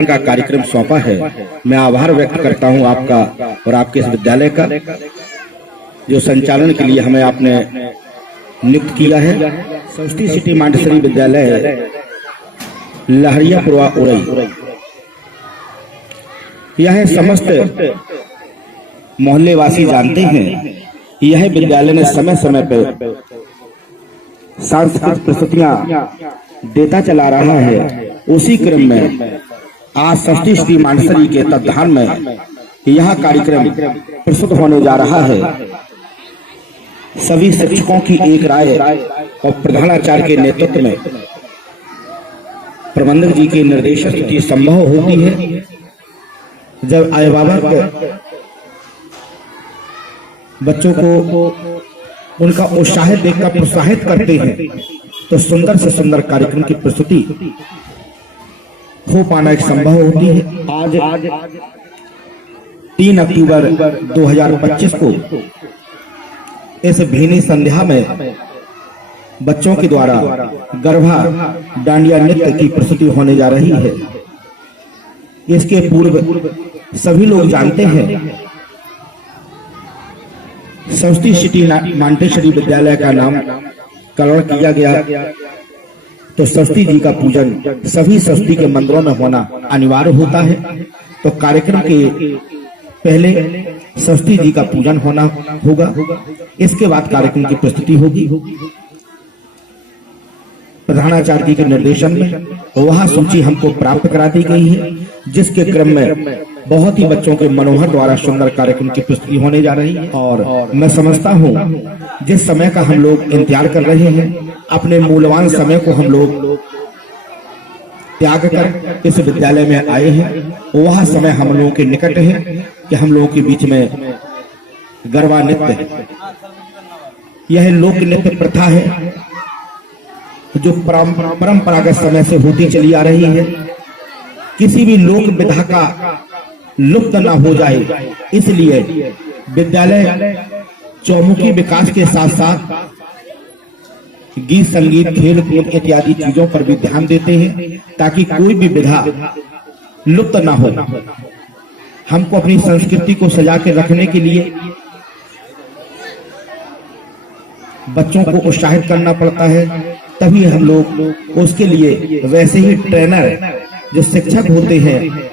का कार्यक्रम सौंपा है। मैं आभार व्यक्त करता हूं आपका और आपके इस विद्यालय का, जो संचालन के लिए हमें आपने नियुक्त किया है। सरस्वती सिटी मांटेसरी विद्यालय लहरियापुरवा उरई, यह समस्त मोहल्ले वासी जानते हैं। यह विद्यालय ने समय समय पर सांस्कृतिक प्रस्तुतियां देता चला रहा है। उसी क्रम में आज सरस्वती सिटी मांटेसरी के तत्वाधान में यह कार्यक्रम प्रस्तुत होने जा रहा है। सभी शिक्षकों की एक राय और प्रधानाचार्य के नेतृत्व में प्रबंधक जी के निर्देशन से संभव होती है। जब अभिभावक बच्चों को उनका उत्साहित देखकर प्रोत्साहित करते हैं तो सुंदर से सुंदर कार्यक्रम की प्रस्तुति हो पाना एक संभव होती है। आज 3 अक्टूबर 2025 को इस भीनी संध्या में बच्चों के द्वारा गरबा डांडिया नृत्य की प्रस्तुति होने जा रही है। इसके पूर्व सभी लोग जानते हैं सरस्वती सिटी मांटेसरी विद्यालय का नाम करण किया गया तो सरस्वती जी का पूजन सभी सरस्वती के मंदिरों में होना अनिवार्य होता है। तो कार्यक्रम के पहले सरस्वती जी का पूजन होना होगा, इसके बाद कार्यक्रम की प्रस्तुति होगी। प्रधानाचार्य जी के निर्देशन में वह सूची हमको प्राप्त करा दी गई है, जिसके क्रम में बहुत ही बच्चों के मनोहर द्वारा सुंदर कार्यक्रम की प्रस्तुति होने जा रही है। और मैं समझता हूँ जिस समय का हम लोग इंतजार कर रहे हैं, अपने मूल्यवान समय को हम लोग त्याग कर इस विद्यालय में आए हैं, वह समय हम लोगों के निकट है कि हम लोगों के बीच में गरबा नृत्य, यह लोक नृत्य प्रथा है जो परंपरागत समय से होती चली आ रही है। किसी भी लोक विधा का लुप्त न हो जाए, इसलिए विद्यालय चौमुखी विकास के साथ साथ गीत संगीत खेल कूद इत्यादि चीजों पर भी ध्यान देते हैं ताकि कोई भी विधा लुप्त ना हो। हमको अपनी संस्कृति को सजा के रखने के लिए बच्चों को उत्साहित करना पड़ता है, तभी हम लोग उसके लिए वैसे ही ट्रेनर जो शिक्षक होते हैं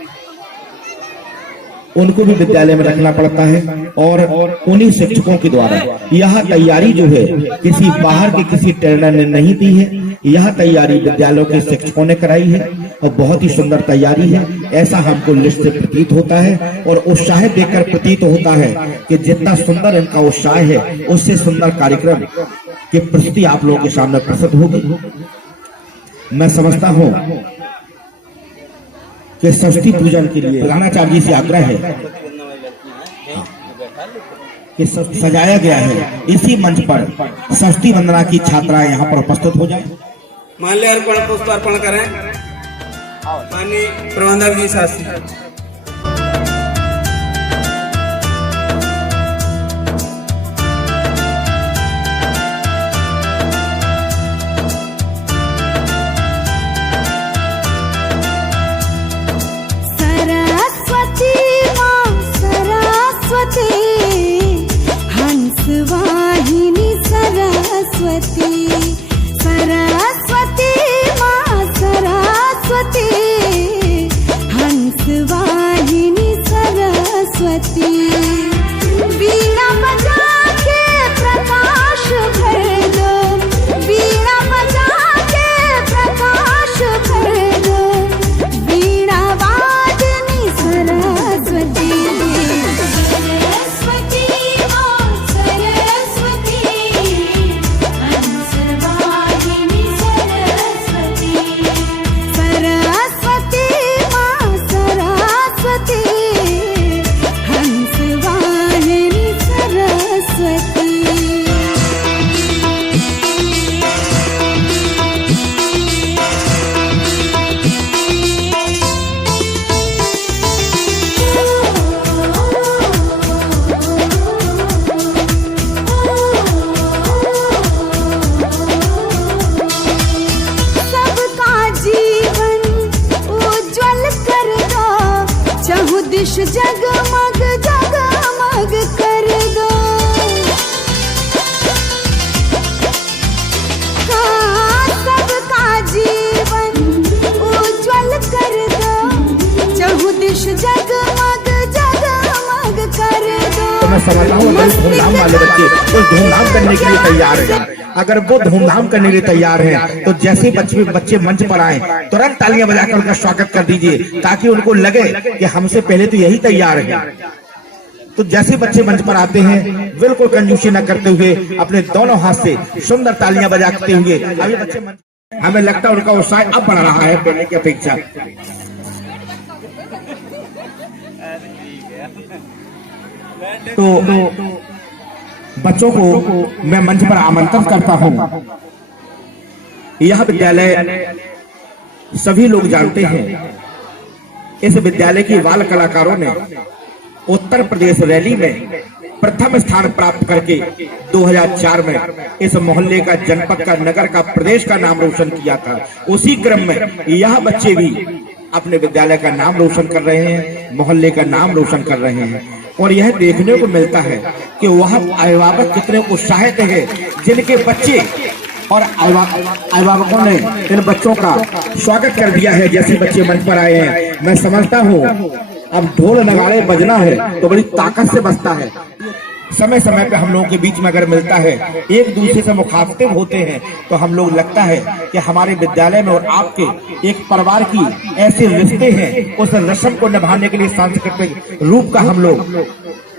उनको भी विद्यालय में रखना पड़ता है। और उन्हीं शिक्षकों के द्वारा यह तैयारी जो है किसी बाहर के किसी ट्रेनर ने नहीं दी है, यह तैयारी विद्यालयों के शिक्षकों ने कराई है और बहुत ही सुंदर तैयारी है, ऐसा हमको लिस्ट से प्रतीत होता है। और उत्साह देखकर प्रतीत होता है कि जितना सुंदर इनका उत्साह है उससे सुंदर कार्यक्रम की प्रस्तुति आप लोगों के सामने प्रस्तुत होगी। मैं समझता हूँ कि सरस्वती पूजन के लिए प्रधानाचार्य जी से आग्रह है कि सजाया गया है इसी मंच पर सरस्वती वंदना की छात्राएं यहाँ पर उपस्थित हो जाएं। माल्यार्पण पुष्पार्पण करें माननीय प्रबंधक जी शास्त्री। हंस चहु दिश जगमग जगमग कर दो। हाँ, सबका जीवन उज्जवल कर दो, चहु दिश जगमग जगमग कर दो। तो मैं समझता हूँ धूमधाम वाले बच्चे उस धूमधाम करने के लिए तैयार हैं। अगर वो धूमधाम करने के लिए तैयार हैं तो जैसे बच्चे मंच पर आए तुरंत तालियां बजाकर उनका स्वागत कर दीजिए, ताकि उनको लगे कि हमसे पहले तो यही तैयार है। तो जैसे बच्चे मंच पर आते हैं बिल्कुल कंजूसी न करते हुए अपने दोनों हाथ से सुंदर तालियां बजाते हुए अभी बच्चे हमें लगता है उनका उत्साह अब बढ़ रहा है पहले की अपेक्षा। तो बच्चों को मैं मंच पर आमंत्रित करता हूं। यह विद्यालय सभी लोग जानते हैं, इस विद्यालय की बाल कलाकारों ने उत्तर प्रदेश रैली में प्रथम स्थान प्राप्त करके 2004 में इस मोहल्ले का, जनपद का, नगर का, प्रदेश का नाम रोशन किया था। उसी क्रम में यह बच्चे भी अपने विद्यालय का नाम रोशन कर रहे हैं, मोहल्ले का नाम रोशन कर रहे हैं। और यह देखने को मिलता है कि वह अभिभावक कितने उत्साहित हैं, जिनके बच्चे और अभिभावकों ने इन बच्चों का स्वागत कर दिया है। जैसे बच्चे मंच पर आए हैं, मैं समझता हूँ अब ढोल नगाड़े बजना है तो बड़ी ताकत से बजता है। समय समय पे हम लोगों के बीच में अगर मिलता है, एक दूसरे से मुखातिब होते हैं, तो हम लोग लगता है कि हमारे विद्यालय में और आपके एक परिवार की ऐसे रिश्ते हैं, उस रस्म को निभाने के लिए सांस्कृतिक रूप का हम लोग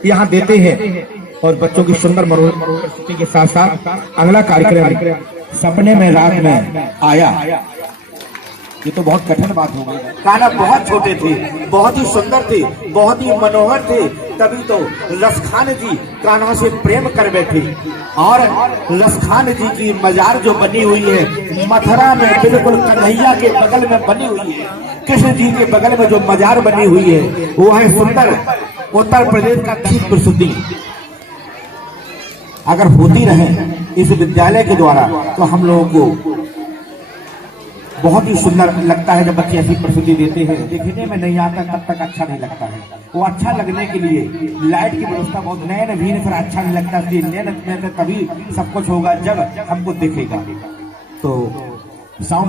यहाँ देते हैं। और बच्चों की सुंदर मनोरंजन के साथ साथ अगला कार्यक्रम सपने में रात में आया। ये तो बहुत कठिन बात हो गई। कान्हा बहुत छोटे थे, बहुत ही सुंदर थे, बहुत ही मनोहर थे, तभी तो लसखान जी कान्हा से प्रेम कर बैठे। और लसखान जी की मजार जो बनी हुई है मथुरा में, बिल्कुल कन्हैया के बगल में बनी हुई है, कृष्ण जी के बगल में जो मजार बनी हुई है वो है सुंदर उत्तर प्रदेश का दक्षिण प्रसिद्धि। अगर होती रहे इस विद्यालय के द्वारा तो हम लोगों को बहुत ही सुंदर लगता है। जब बच्चे ऐसी प्रस्तुति देते हैं, देखने में नहीं आता तब तक अच्छा नहीं लगता है। वो अच्छा लगने के लिए लाइट की व्यवस्था बहुत नयन भीन, फिर अच्छा नहीं लगता, नयन तभी सब कुछ होगा जब हमको दिखेगा। तो साउंड